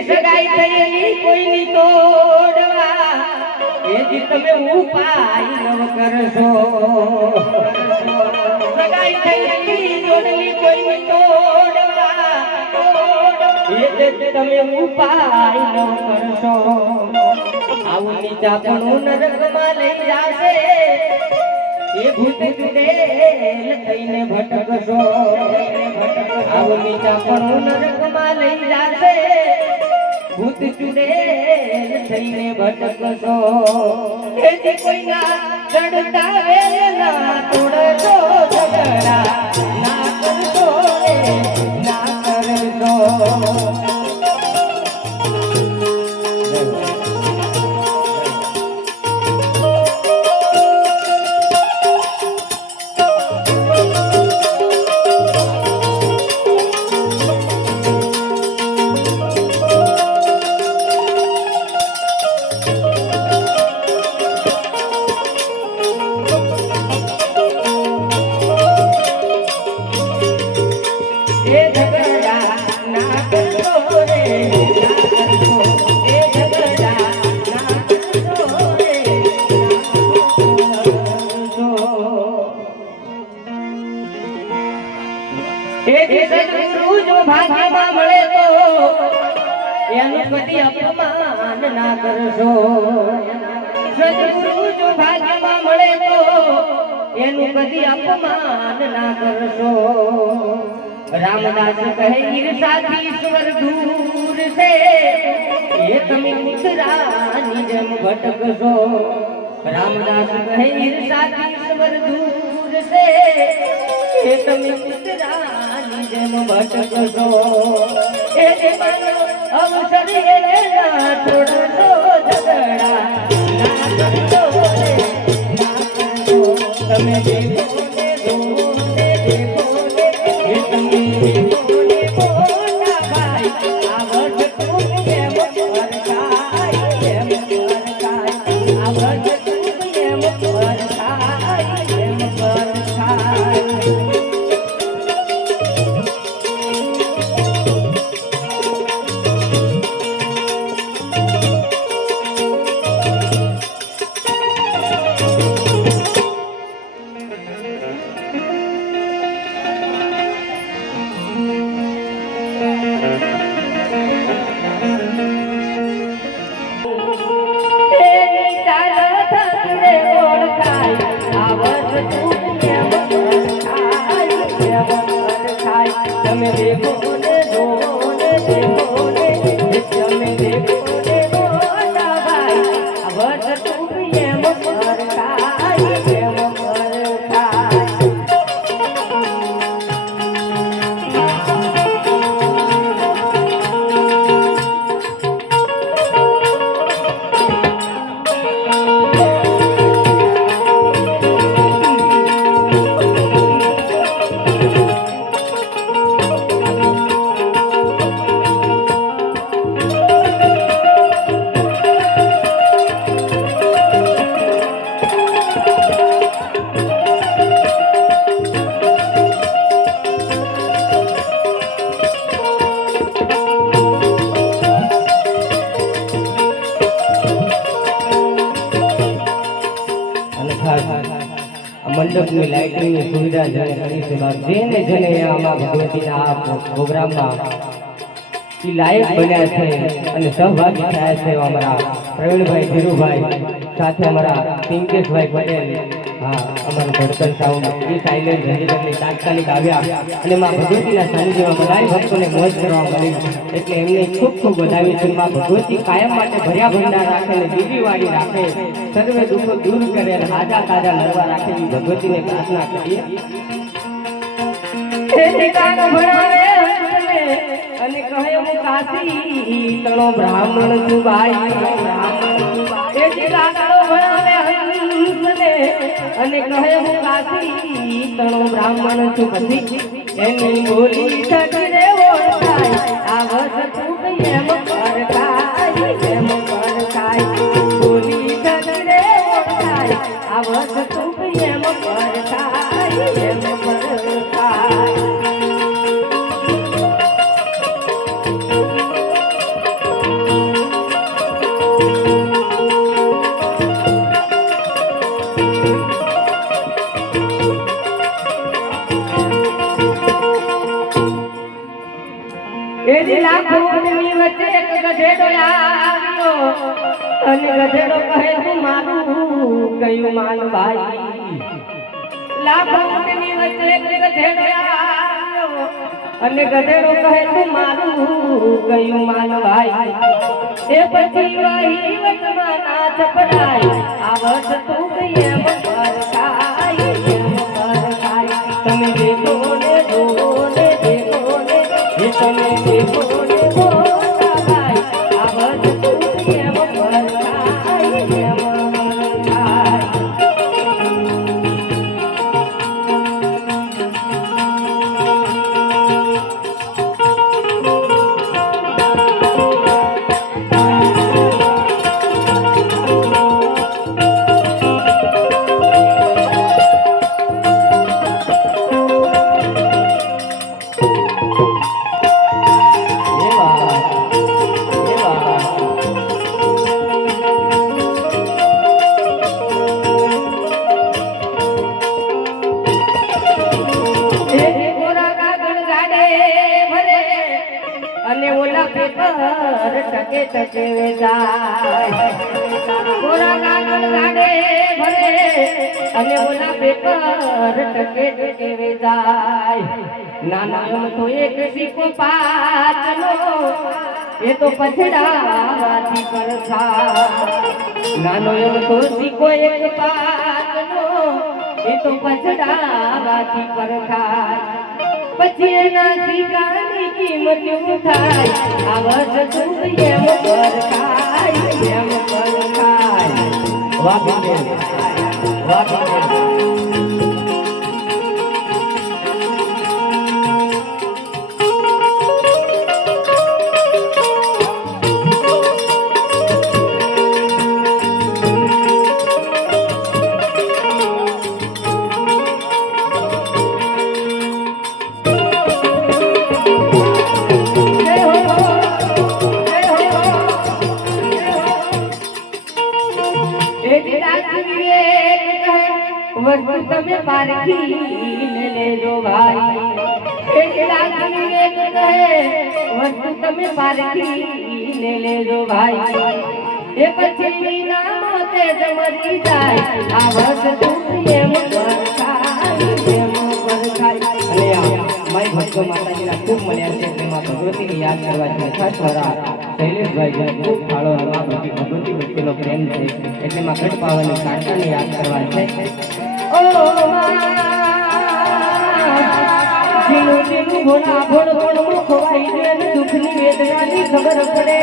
સગાઈ થયેલી કોઈની તોડવા એજી તમે ઉપાય નવ કરશો સગાઈ થયેલી જોડલી કોઈની તોડવા એજી તમે ઉપાય નવ કરશો આવું નીચા પણ નરકમાં લઈ જાશે એ ભૂત ચુડેલ થઈને ભટકશો આવું નીચા પણ નરકમાં લઈ જાશે ભૂત ચુડેલ થઈને ભટકશો એથી કોઈના ચડતા વેલના તોડશો ઝઘડા ના કરશો રે ના કરશો ભાગ્યમાં મળે તો એનું કદી અપમાન ના કરશો સદગુરુ જો ભાગ્યમાં મળે તો એનું કદી અપમાન ના કરશો રામદાસ કહે ઈર્ષાથી ઈશ્વર દૂર છે એ તમે કૂતરાની જેમ ભટકશો રામદાસ કહે ઈર્ષાથી ઈશ્વર દૂર છે એ તમે કૂતરાની જેમ ભટકશો એ દેવાનો અવસર એને ના છોડશો ઝઘડા ના કરશો રે ના કરશો તમે દેખો ને દોને દેખો ને એ તમે દેખો ને મોટા ભાઈ આવત તું કેમ પરખાય આવત તું કેમ પરખાય તમે દેખો ને દોને દેખો ને તમે દેખો ને મોટા ભાઈ આવત તું એમ પરખાય એમ પરખાય મંડપની લાઇટિંગની સુવિધા જેને કરી છે જેને જેને આમાં ભગવતીના આ પ્રોગ્રામમાં લાયક બન્યા છે અને સહભાગી થયા છે અમારા પ્રવીણભાઈ ધીરુભાઈ સાથે અમારા પિંકેશભાઈ પટેલ હા અમારું ધડકન સાઉન્ડ એ સાયલેન્ટ જંજીરની તાત્કાલિક આવ્યા અને માં ભગવતીના સાનિધ્યમાં બધા ભક્તોને મોજ કરવા મળી એટલે એમને ખૂબ ખૂબ વધાવી છે માં ભગવતી કાયમ માટે ભર્યા ભંડાર રાખે અને દીવી વાળી રાખે સર્વે દુઃખો દૂર કરે અને હાજા તાજા લડવા રાખે એવી ભગવતીને પ્રાર્થના કરીએ અને કહે હું કાશી તણો બ્રાહ્મણ છું ભાઈ બ્રાહ્મણ એ જીલા તણો ભણાવે હંસને અને કહે હું કાશી તણો બ્રાહ્મણ છું પછી એની બોલી થકી રે ઓળખાય આવત તું એમ કરખાય બોલી થકી રે ઓળખાય આવત તું એમ કરખાય એની લાખોની વચ્ચે એક ગધેડો આવ્યો અને ગધેડો કહે તું મારું કયું માન ભાઈ લાખોની વચ્ચે એક ગધેડો આવ્યો અને ગધેડો કહે તું મારું કયું માન ભાઈ એ પછી વહી વચમાં નાચ પડાય આવત તું એમ કરખાય તમે દેખો ને જોવો ને દેખો ને તમે દેખો ને બોલા ભાઈ આવત તું એમ કરખાય અને ઓલા પેપર ટકે ટકે વેચાય કોરા કાગળ ગાડે ભરે અને ઓલા પેપર ટકે ટકે વેચાય નાના તો એક સિક્કો પાતળો એ તો પછડાવાથી પરખા નાનો તો સિક્કો એક પાતળો એ તો પછડાવાથી પરખા પછી એના સિક્કાની કિંમત થાય આવત તું એમ પરખાય વાહ वस्तु તમે પારખી લેજો ભાઈ વસ્તુ તમે પારખી લેજો ભાઈ એ પછી નામ તે મરી જાય આ વસ્તુ એમ પરખાય અને મારી ભક્તો માતાજીના ખૂબ મળ્યા છે તેમાં ભગવતીને યાદ કરવા છે ખાસ વાળા શૈલેષભાઈ ખૂબ ફાળો ભગવતી પ્રત્યેનો પ્રેમ છે એટલે માં ઘટ પાવાની કાંટાને યાદ કરવા છે જીનું જીનું ભોળા ભોળ ભોળ ખોવાઈ ગયેલ દુઃખની વેદનાની ખબર પડે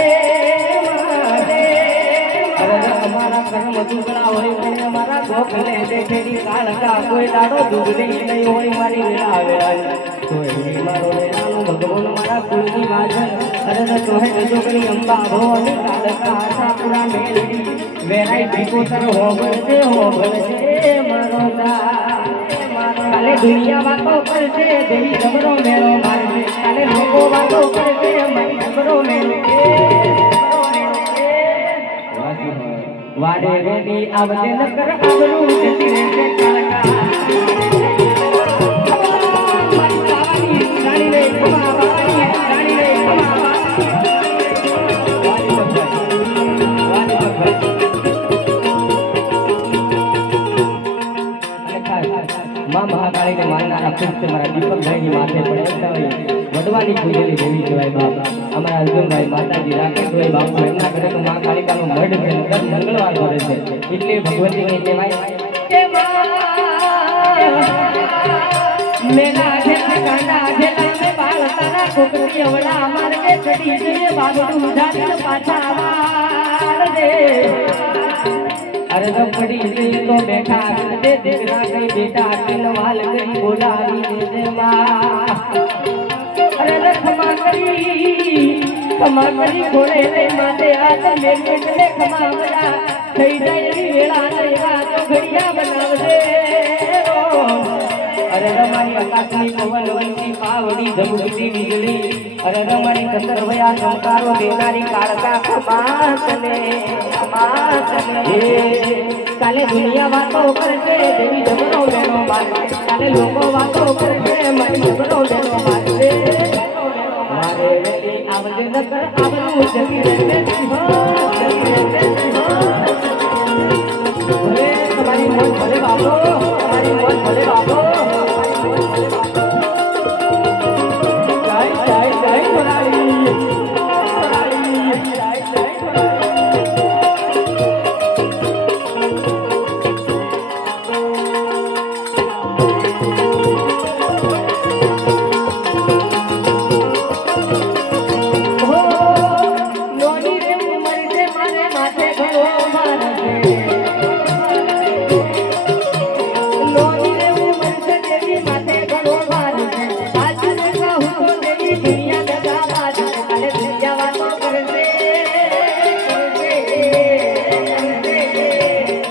અમારા કર્મ દુગડા હોય અને અમારા ગોખલે બેઠેલી કાળકા કોઈ દાડો દુગડી નહીં હોય મારી વેળા વેળા કોઈ મારો વેળાનો ભગવાન મારા કુળની વાજન અરે તોહે દુગડી અંબા ભો અને કાળકા સાપુરા મેલડી વેરાઈ ભીકોતર હોબળશે મારો કાલે દુનિયા વાતો કરશે દેવી જબરો મેળો મારશે કાલે લોકો વાતો કરશે મારી જબરો મેળો વાડે વેલી આવજે નકર આવરું જતી રહેશે કાળકા રાણી રે કમાવાની રાણી રે માં મહાકાળીને માનનારા ખુદ મારા દીપકભાઈની માથે પડે વડવાની પૂજેલી દેવી કહેવાય બાપ અમારા અર્જુનભાઈ માતાજી રાકેશભાઈ બાપુ એમના ઘરે તો મા કાળિકાનો મઢ છે દર મંગળવાર કરે છે એટલે ભગવતીને કહેવાય કે મેના ઘેલા કાંડા ઘેલા મે બાળ તારા કોકરી અવળા માર્ગે ચડી જઈએ બાબડું જાતી પાછા માર દે અરે તો પડી ગઈ તો બેઠા દે દીકરા કઈ બેટા આટલી વાલ કરી બોલાવી દે માં અરે ખમા કરી ઘોડે રે માતે આ તો મેને ખમા બડા થઈ જાય એવી વેળા લેવા તો ઘડિયા બનાવજે અરે રમાની આકાશની પવન વંતી પાવડી ધમકતી વીજળી અરે રમાની સતરવયા સંકારો દેનારી કાળકા ખમાતને કાલે દુનિયા વાતો કરશે દેવી જમનો લેનો મારશે કાલે લોકો વાતો કરશે મારી જમનો લેનો મારશે મારે વેલી આવજે નકર આવનું જતી રહેશે ભલે તમારી મોજ ભલે બાપો તમારી મોજ ભલે બાપો જય જય જય ભલાઈ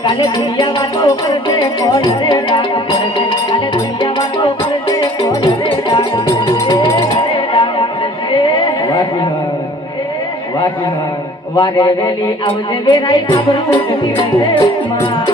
કાલે દુનિયા વાતો કરશે કોણ રે ડાક પડશે કાલે દુનિયા વાતો કરશે કોણ રે ડાક પડશે વારે વેલી આવજે વેરાઈ આબરૂ જતી રહેશે માં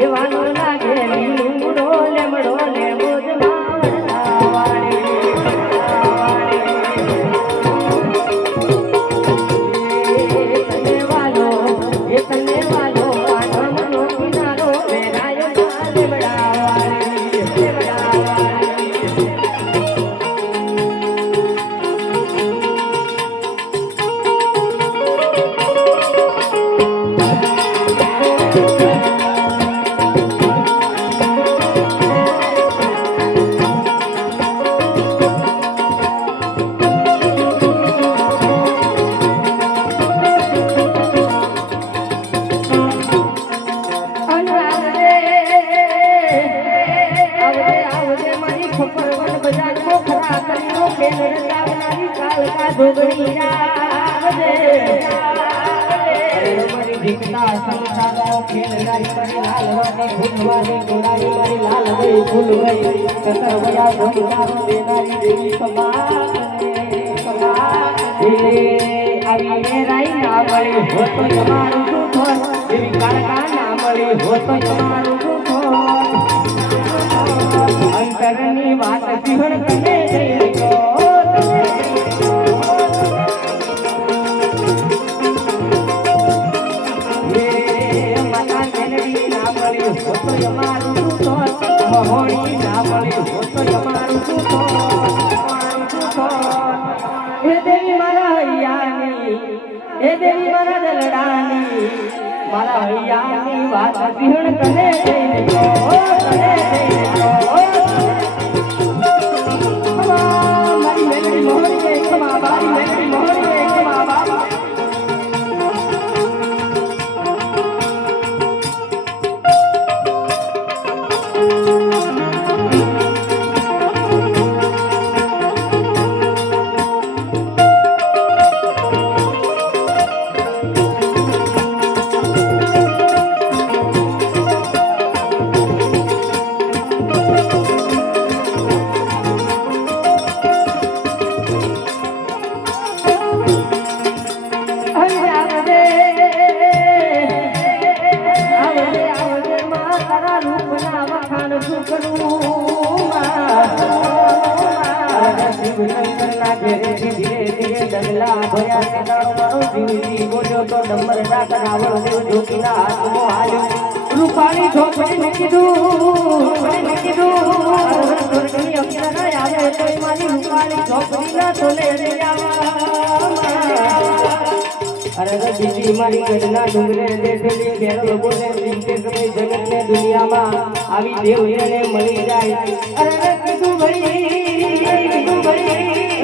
એવાનો લાગે લીમડો લેમડો ને અંતરની વાત સિંહણ કને દેવી મારા દલડાની મારા હૈયાની વાત સિંહણ કને જઈને મારી મેલડી મોહની એકમાં મારી મેલડી મોહની એકમાં બાબા ડગલા ભર્યા ને દાડો મારો જીવજી બોલ્યો તો ડમર ડાક રાવણ દેવ જોગીના હાથમાં હાલ્યો રૂપાળી ઢોકળીને કીધું સ્વર્ગની અક્ષરા આવે તો મારી રૂપાળી ઢોકળીના તોલે રે અરે બીજી મારી ગઢના ડુંગરે દેખેલી ઘેર લોકોને જીતે ગમે જગતને દુનિયામાં આવી દેવને મળી જાય અરે કીધું ભાઈ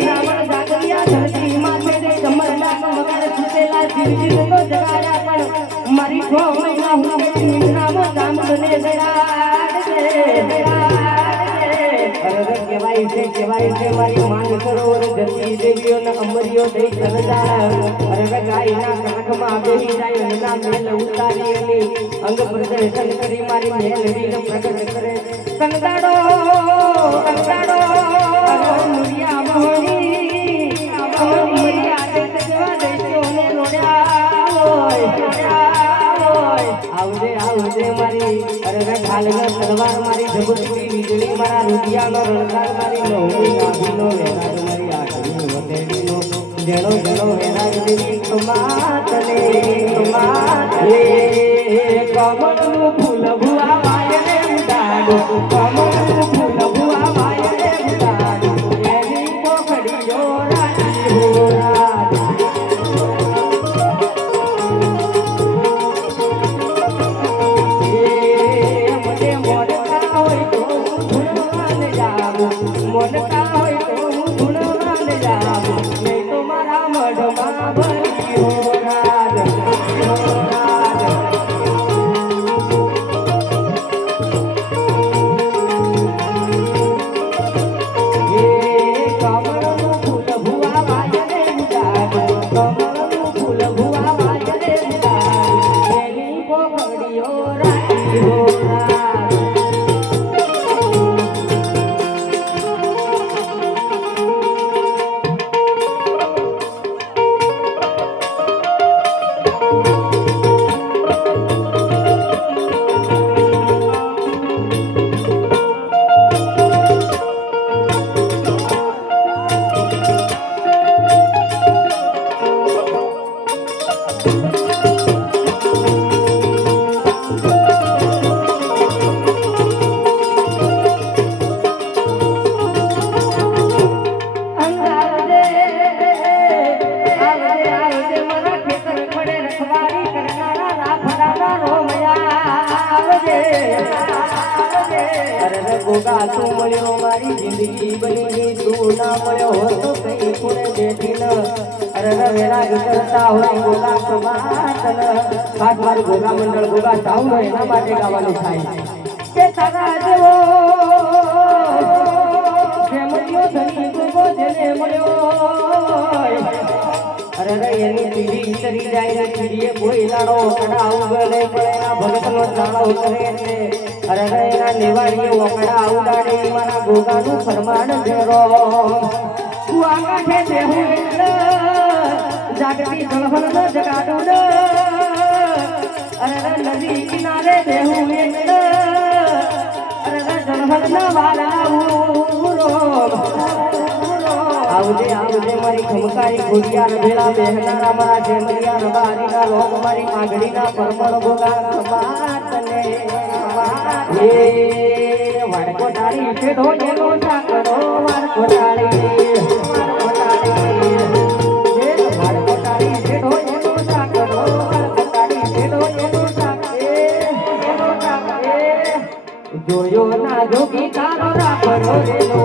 રાવણ જાગરિયા ધરતી માથે દે કમરના મગર સુતેલા જીવજીનો જગાડ્યા પણ મારી 6 મહિના હું નિંદ્રામાં કામ બને કહેવાય છે મારી માન સરોવર જતી દેવીઓને અમરીઓ થઈ સજાય અરે ગાયના કાંખમાં બેહી જાય એના મેલ ઉતારી અને અંગ પ્રદર્શન કરી મારી મેલડીને પ્રગટ કરે કંદાડો મુરિયા મોહની મુરિયા દેખવા દેશોને રોડ્યા આવજે મારી અરે ઢાલનો તલવાર મારી જબરદસ્તી વીજળી મારા રૂપિયાનો રણકાર મારી નવમી નાભીનો વેરાગ મારી આખરી વટેડીનો જેણો વેરાગ દેવી કમાતને કમળનું ફૂલ ભુવા વાયને ઉડાડો કમળનું ફૂલ ભુવા વાયને ઉડાડો એની પોખડીઓ રાજી હોરા મોનતા હોય તો હું ધૂણવાન જાઉં નહીં તો મારા મઢમાં ભરી હો રાજ કમળનું ફૂલ ભુવા વાયરે ઉડાડો કમળનું ફૂલ ભુવા વાયરે ઉડાડો એની પોખડીઓ રાજી હો રાજ ગોગા તું મળ્યો મારી જિંદગી બની તું ના મળ્યો હો તો કઈ કોને બેઠી ન અરે વેરાગ કરતા હોય ગોગા સમાતન ખાસ મારું ગોગા મંડળ ગોગા સાઉન્ડ હોય એના માટે ગાવાનું થાય કે તારા જેવો જે મળ્યો ધની ગોગો જેને મળ્યો અરે એની પીડી ચરી જાય ને પીડીએ કોઈ લાડો કડા ઉગલે પણ એના ભગતનો ચાળો કરે એટલે અરે એના નિવાડીએ વકડા ઉડાડે મારા ગોગાનું ફરમાન ઘેરો કુવા કાંઠે બેહું એટલે જાગતી જળહળ ન જગાડું અરે નદી કિનારે બેહું એટલે અરે જળહળ ન વાળાવું આવજે મારી ખમકારી ઘોડિયા રભેલા બેહનારા મારા જેમરિયા રબારીના લોક મારી માગડીના પરમળ ગોગા કમાતને એ વાડકોટાળી છેડો જેનો સાકરો વાડકોટાળી છેડો જેનો સાકરો વાડકોટાળી છેડો જેનો સાકે જોયો ના જોગી તારો રાખડો રેલો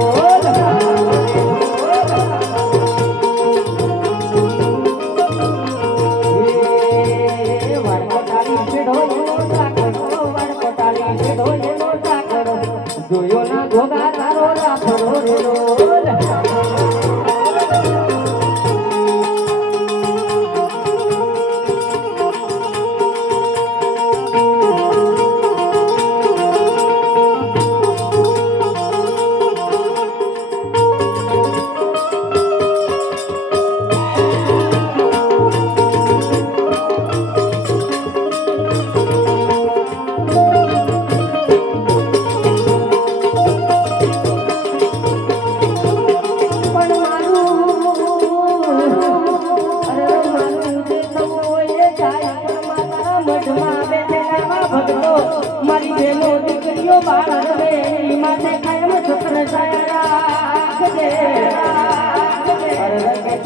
જોયો ના ગોગા તારો રાખડો રેલો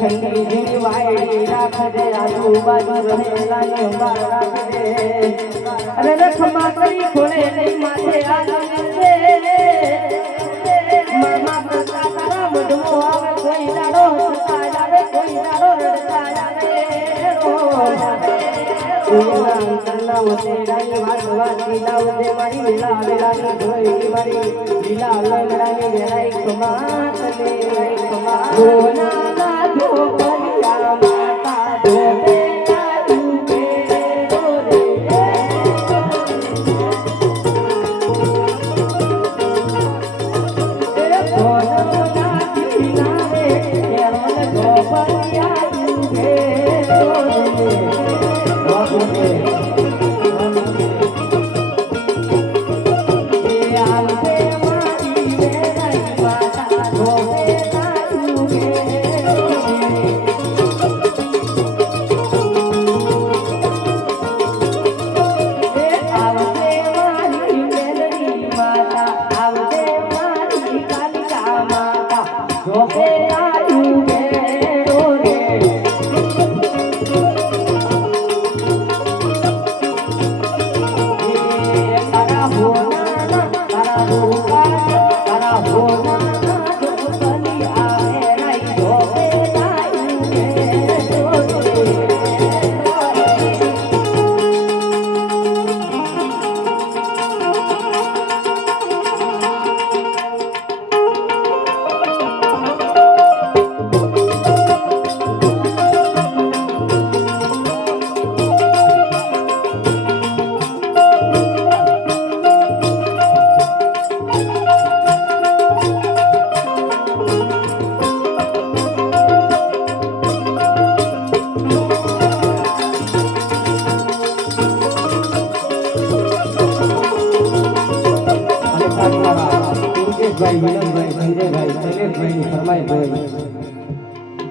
ઠંડી જેવી વાયડી રાખજે આજુબાજુ રહેલા ને બાર રાખજે અરે રખમા કરી ખોળે નહીં માથે આલજે મામા પ્રતા તારા મઢવો આવે કોઈ દાડો હસતા આવે કોઈ દાડો રડતા આવે અંતરના વસેડાની વાત વાંચી મારી લીલા વેલાની ધોઈ મારી લીલા લંગડાની વેરાઈ કમાતને સોનાના ધોકલિયા માતા ધોબે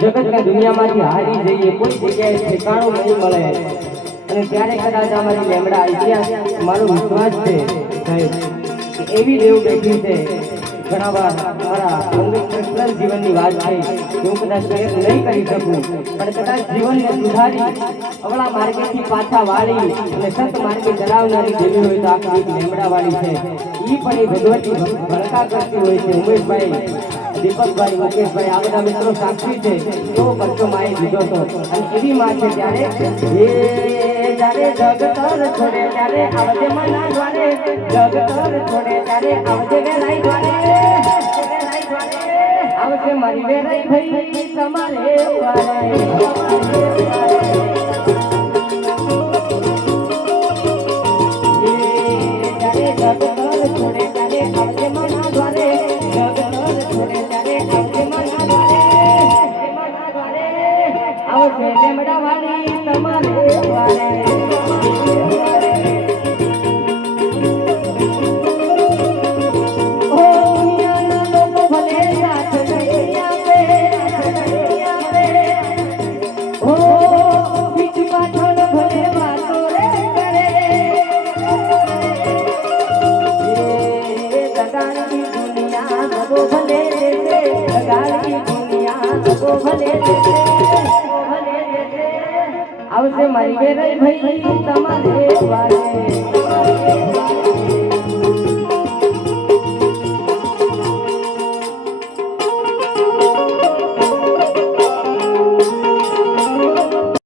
જગતના દુનિયામાંથી હારી જઈએ કોઈ જગ્યાએ ઠેકાણું નહીં મળે અને ત્યારે કદાચ અમારી લેમડા ઇતિહાસ મારો વિશ્વાસ છે સાહેબ કે એવી દેવ બેઠી છે ઘણા વાર મારા પર્સનલ જીવનની વાત છે હું કદાચ શેર નહીં કરી શકું પણ કદાચ જીવનને સુધારી અવળા માર્ગેથી પાછા વાળી અને સત માર્ગે ચલાવનારી દેવી હોય તો આખી લેમડા વાળી છે ઈ પણ એ ભગવતી ભડકા કરતી હોય છે ઉમેશભાઈ દીપકભાઈ મુકેશભાઈ આ બધા મિત્રો સાક્ષી છે તો પરચો માએ દીધો હતો અને એવી માં છે ત્યારે જ્યારે જગતર છોડે ત્યારે આવજે મના દ્વારે જગતર છોડે ત્યારે આવજે વેરાઈ દ્વારે આવજે મારી વેરાઈ ભાઈ તમારે વારે આવશે મારી વેરાઈ ભાઈ તમારે